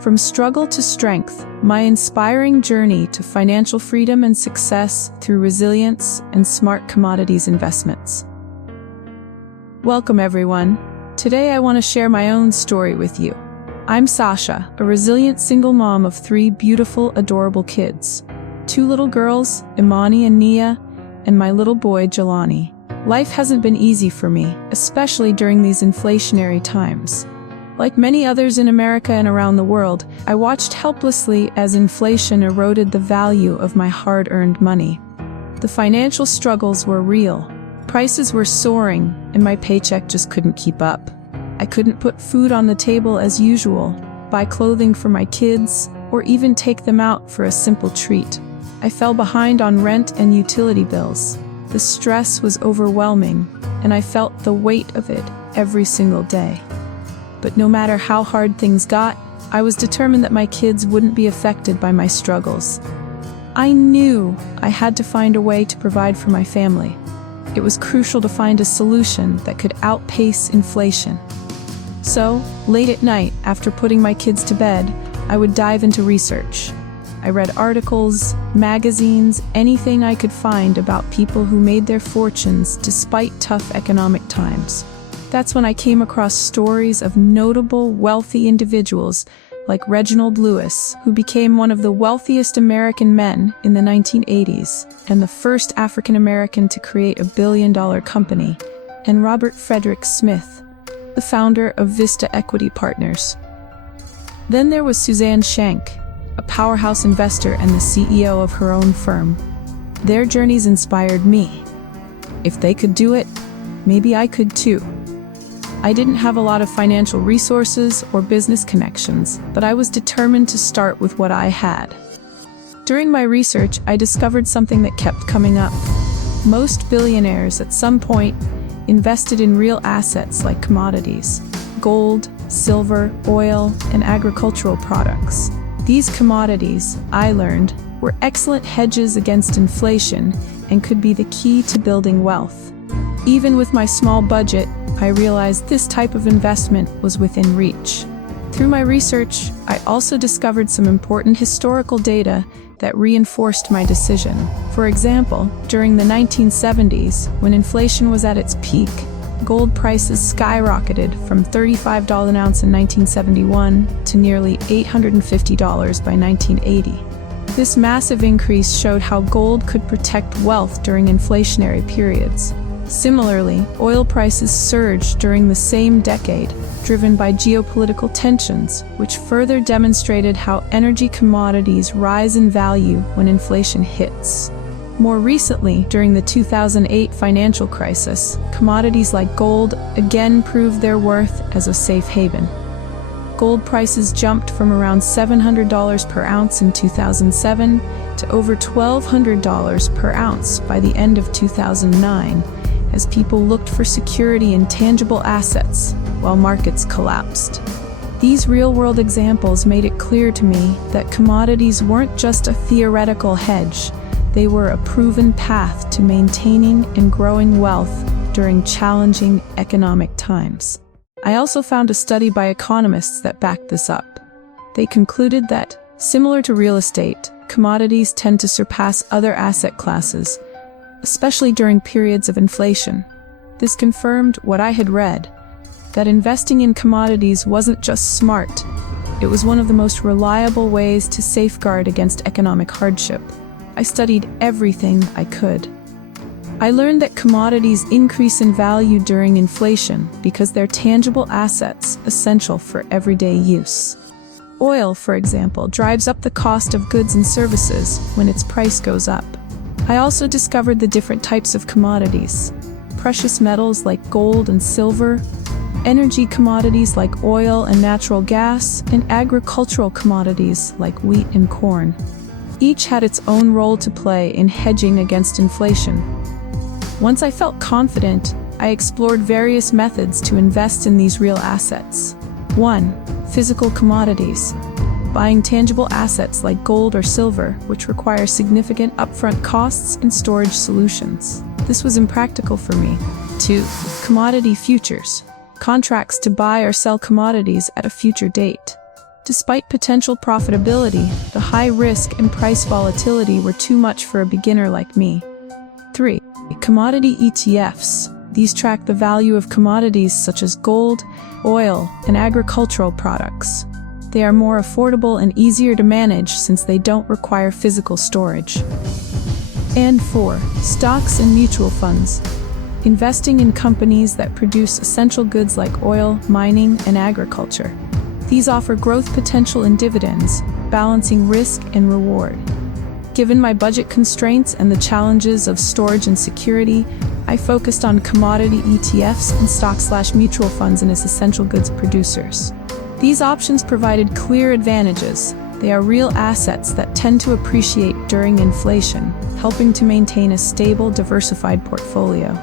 From struggle to strength, my inspiring journey to financial freedom and success through resilience and smart commodities investments. Welcome everyone. Today I want to share my own story with you. I'm Sasha, a resilient single mom of 3 beautiful, adorable kids. 2 little girls, Imani and Nia, and my little boy, Jelani. Life hasn't been easy for me, especially during these inflationary times. Like many others in America and around the world, I watched helplessly as inflation eroded the value of my hard-earned money. The financial struggles were real. Prices were soaring, and my paycheck just couldn't keep up. I couldn't put food on the table as usual, buy clothing for my kids, or even take them out for a simple treat. I fell behind on rent and utility bills. The stress was overwhelming, and I felt the weight of it every single day. But no matter how hard things got, I was determined that my kids wouldn't be affected by my struggles. I knew I had to find a way to provide for my family. It was crucial to find a solution that could outpace inflation. So, late at night, after putting my kids to bed, I would dive into research. I read articles, magazines, anything I could find about people who made their fortunes despite tough economic times. That's when I came across stories of notable, wealthy individuals like Reginald Lewis, who became one of the wealthiest American men in the 1980s and the first African American to create $1 billion company, and Robert Frederick Smith, the founder of Vista Equity Partners. Then there was Suzanne Shank, a powerhouse investor and the CEO of her own firm. Their journeys inspired me. If they could do it, maybe I could too. I didn't have a lot of financial resources or business connections, but I was determined to start with what I had. During my research, I discovered something that kept coming up. Most billionaires at some point invested in real assets like commodities, gold, silver, oil, and agricultural products. These commodities, I learned, were excellent hedges against inflation and could be the key to building wealth. Even with my small budget, I realized this type of investment was within reach. Through my research, I also discovered some important historical data that reinforced my decision. For example, during the 1970s, when inflation was at its peak, gold prices skyrocketed from $35 an ounce in 1971 to nearly $850 by 1980. This massive increase showed how gold could protect wealth during inflationary periods. Similarly, oil prices surged during the same decade, driven by geopolitical tensions, which further demonstrated how energy commodities rise in value when inflation hits. More recently, during the 2008 financial crisis, commodities like gold again proved their worth as a safe haven. Gold prices jumped from around $700 per ounce in 2007 to over $1,200 per ounce by the end of 2009, as people looked for security in tangible assets while markets collapsed. These real-world examples made it clear to me that commodities weren't just a theoretical hedge, they were a proven path to maintaining and growing wealth during challenging economic times. I also found a study by economists that backed this up. They concluded that, similar to real estate, commodities tend to surpass other asset classes, especially during periods of inflation. This confirmed what I had read, that investing in commodities wasn't just smart, it was one of the most reliable ways to safeguard against economic hardship. I studied everything I could. I learned that commodities increase in value during inflation because they're tangible assets essential for everyday use. Oil, for example, drives up the cost of goods and services when its price goes up. I also discovered the different types of commodities: precious metals like gold and silver, energy commodities like oil and natural gas, and agricultural commodities like wheat and corn. Each had its own role to play in hedging against inflation. Once I felt confident, I explored various methods to invest in these real assets. 1. Physical commodities. Buying tangible assets like gold or silver, which require significant upfront costs and storage solutions. This was impractical for me. 2. Commodity futures. Contracts to buy or sell commodities at a future date. Despite potential profitability, the high risk and price volatility were too much for a beginner like me. 3. Commodity ETFs. These track the value of commodities such as gold, oil, and agricultural products. They are more affordable and easier to manage since they don't require physical storage. And 4. Stocks and mutual funds. Investing in companies that produce essential goods like oil, mining, and agriculture. These offer growth potential and dividends, balancing risk and reward. Given my budget constraints and the challenges of storage and security, I focused on commodity ETFs and stock/mutual funds as essential goods producers. These options provided clear advantages. They are real assets that tend to appreciate during inflation, helping to maintain a stable, diversified portfolio.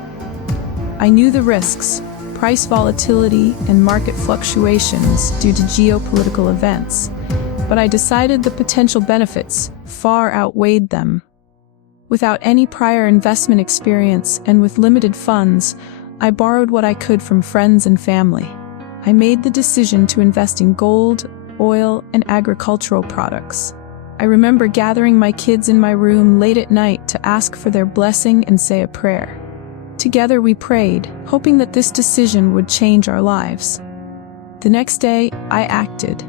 I knew the risks, price volatility, and market fluctuations due to geopolitical events, but I decided the potential benefits far outweighed them. Without any prior investment experience and with limited funds, I borrowed what I could from friends and family. I made the decision to invest in gold, oil, and agricultural products. I remember gathering my kids in my room late at night to ask for their blessing and say a prayer. Together we prayed, hoping that this decision would change our lives. The next day, I acted.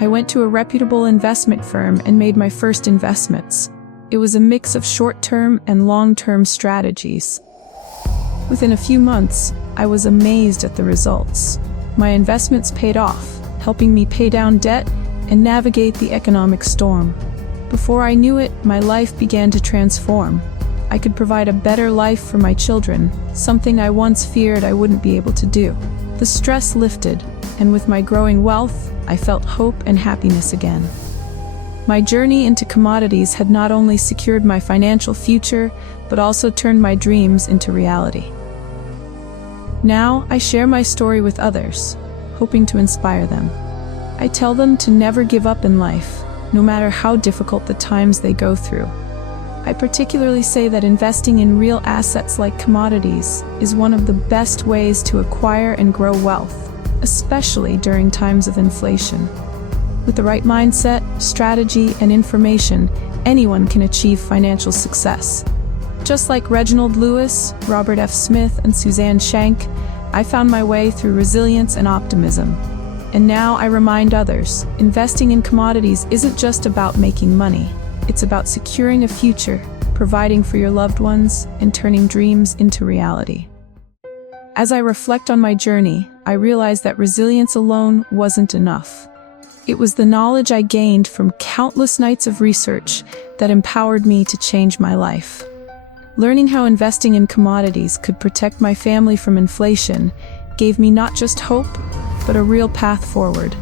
I went to a reputable investment firm and made my first investments. It was a mix of short-term and long-term strategies. Within a few months, I was amazed at the results. My investments paid off, helping me pay down debt and navigate the economic storm. Before I knew it, my life began to transform. I could provide a better life for my children, something I once feared I wouldn't be able to do. The stress lifted, and with my growing wealth, I felt hope and happiness again. My journey into commodities had not only secured my financial future, but also turned my dreams into reality. Now, I share my story with others, hoping to inspire them. I tell them to never give up in life, no matter how difficult the times they go through. I particularly say that investing in real assets like commodities is one of the best ways to acquire and grow wealth, especially during times of inflation. With the right mindset, strategy, and information, anyone can achieve financial success. Just like Reginald Lewis, Robert F. Smith, and Suzanne Shank, I found my way through resilience and optimism. And now I remind others, investing in commodities isn't just about making money. It's about securing a future, providing for your loved ones, and turning dreams into reality. As I reflect on my journey, I realize that resilience alone wasn't enough. It was the knowledge I gained from countless nights of research that empowered me to change my life. Learning how investing in commodities could protect my family from inflation gave me not just hope, but a real path forward.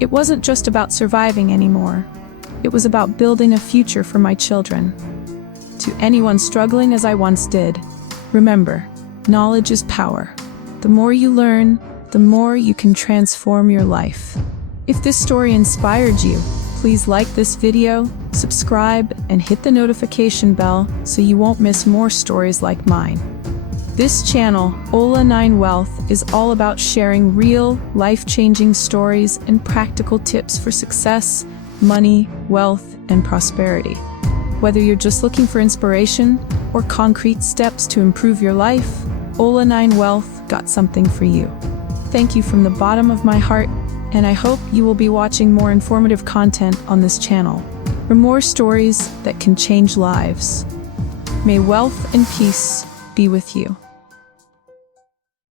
It wasn't just about surviving anymore. It was about building a future for my children. To anyone struggling as I once did, remember, knowledge is power. The more you learn, the more you can transform your life. If this story inspired you, please like this video, subscribe, and hit the notification bell so you won't miss more stories like mine. This channel, Ola9 Wealth, is all about sharing real, life-changing stories and practical tips for success, money, wealth, and prosperity. Whether you're just looking for inspiration or concrete steps to improve your life, Ola9 Wealth got something for you. Thank you from the bottom of my heart, and I hope you will be watching more informative content on this channel for more stories that can change lives. May wealth and peace be with you.